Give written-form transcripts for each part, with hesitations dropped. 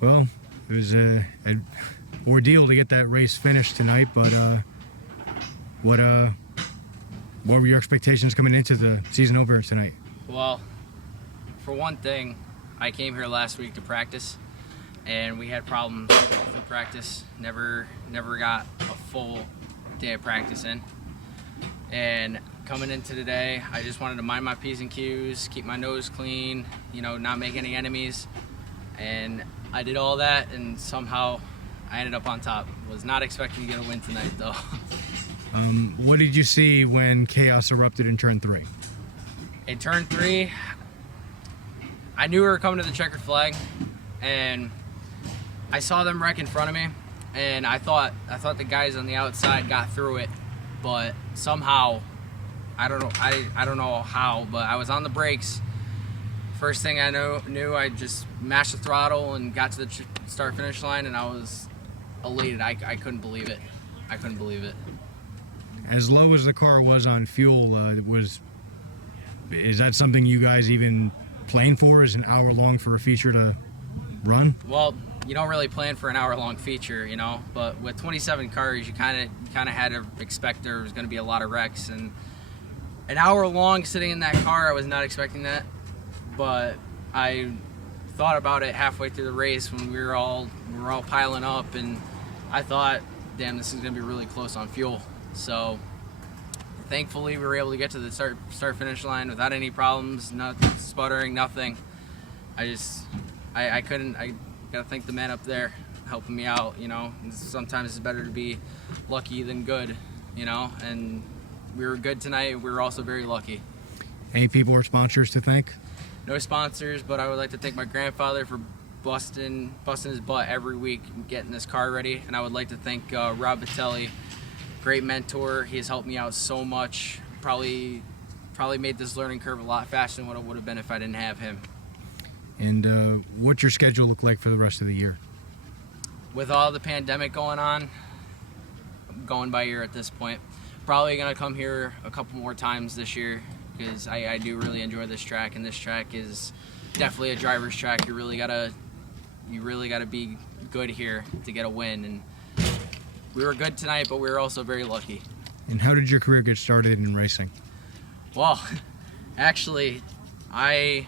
Well, it was an ordeal to get that race finished tonight, but what were your expectations coming into the season opener tonight? Well, for one thing, I came here last week to practice, and we had problems with practice. Never got a full day of practice in. And coming into today, I just wanted to mind my P's and Q's, keep my nose clean, not make any enemies. And I did all that, and somehow I ended up on top. Was not expecting to get a win tonight, though. What did you see when chaos erupted in turn 3? In turn 3, I knew we were coming to the checkered flag, and I saw them wreck in front of me, and I thought the guys on the outside got through it, but somehow, I don't know how, but I was on the brakes. First thing I knew, I just mashed the throttle and got to the start-finish line, and I was elated. I couldn't believe it. I couldn't believe it. As low as the car was on fuel, is that something you guys even plan for? Is an hour long for a feature to run? Well, you don't really plan for an hour-long feature, but with 27 cars, you kind of had to expect there was going to be a lot of wrecks, and an hour long sitting in that car, I was not expecting that. But I thought about it halfway through the race when we were all piling up, and I thought, damn, this is going to be really close on fuel. So thankfully we were able to get to the start finish line without any problems, not sputtering, nothing. I gotta thank the man up there helping me out. Sometimes it's better to be lucky than good, and we were good tonight. We were also very lucky. Any people or sponsors to thank? No sponsors, but I would like to thank my grandfather for busting his butt every week getting this car ready, and I would like to thank Rob Vitelli, great mentor. He has helped me out so much. Probably made this learning curve a lot faster than what it would have been if I didn't have him. And what's your schedule look like for the rest of the year? With all the pandemic going on, I'm going by ear at this point. Probably gonna come here a couple more times this year, because I do really enjoy this track, and this track is definitely a driver's track. You really gotta be good here to get a win, and we were good tonight, but we were also very lucky. And how did your career get started in racing? Well, actually, I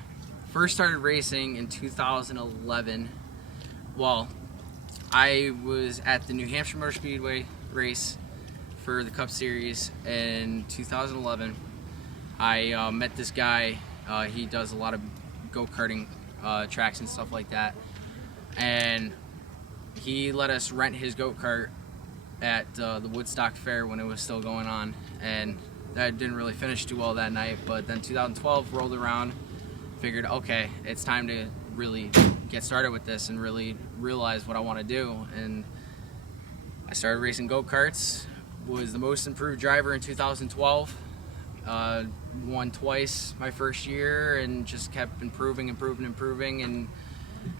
first started racing in 2011. Well, I was at the New Hampshire Motor Speedway race for the Cup Series in 2011. I met this guy. He does a lot of go-karting tracks and stuff like that, and he let us rent his go-kart at the Woodstock Fair when it was still going on, and that didn't really finish too well that night. But then 2012 rolled around, figured, okay, it's time to really get started with this and really realize what I want to do, and I started racing go-karts. Was the most improved driver in 2012. Won twice my first year, and just kept improving, and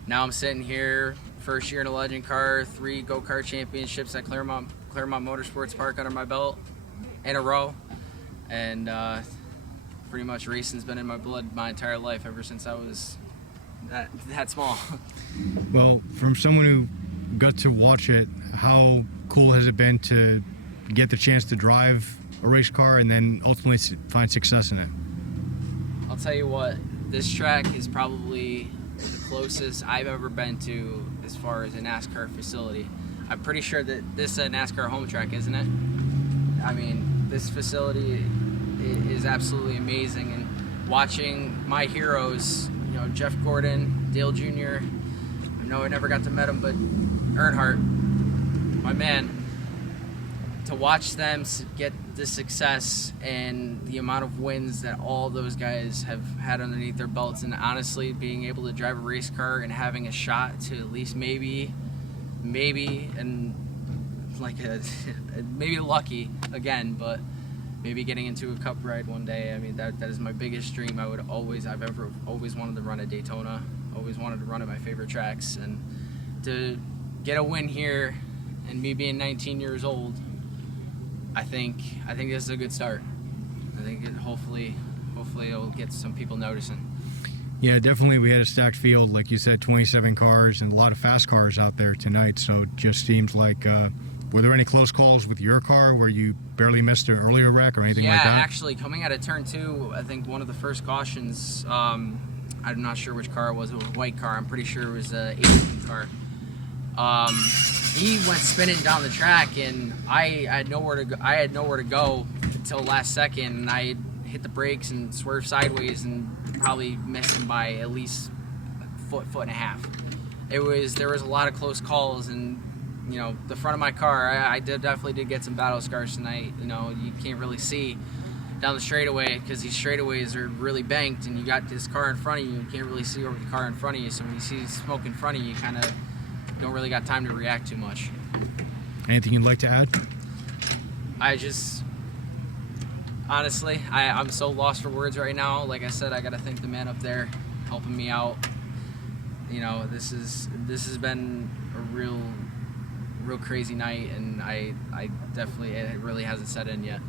now I'm sitting here, first year in a legend car, 3 go-kart championships at Claremont Motorsports Park under my belt in a row, and pretty much racing's been in my blood my entire life ever since I was that small. Well, from someone who got to watch it, how cool has it been to get the chance to drive a race car and then ultimately find success in it? I'll tell you what, this track is probably the closest I've ever been to as far as a NASCAR facility. I'm pretty sure that this is a NASCAR home track, isn't it? I mean, this facility is absolutely amazing, and watching my heroes, Jeff Gordon, Dale Jr., I never got to meet him, but Earnhardt, my man, to watch them get the success and the amount of wins that all those guys have had underneath their belts, and honestly being able to drive a race car and having a shot to at least maybe and maybe lucky again, but maybe getting into a cup ride one day. I mean, that is my biggest dream. I've ever always wanted to run at Daytona, always wanted to run at my favorite tracks, and to get a win here, and me being 19 years old, I think this is a good start. I think hopefully it'll get some people noticing. Yeah, definitely. We had a stacked field, like you said, 27 cars and a lot of fast cars out there tonight. So it just seems like, were there any close calls with your car where you barely missed an earlier wreck or anything like that? Yeah, actually, coming out of turn 2, I think one of the first cautions, I'm not sure which car it was. It was a white car. I'm pretty sure it was a 18 car. He went spinning down the track, and I had nowhere to go until last second, and I hit the brakes and swerved sideways and probably missed him by at least a foot and a half. There was a lot of close calls, and you know, the front of my car, I definitely did get some battle scars tonight. You know, you can't really see down the straightaway because these straightaways are really banked, and you got this car in front of you. You can't really see over the car in front of you. So when you see smoke in front of you, you kind of don't really got time to react too much. Anything you'd like to add? Honestly, I'm so lost for words right now. Like I said, I got to thank the man up there helping me out. You know, this has been a real crazy night, and I definitely, it really hasn't set in yet.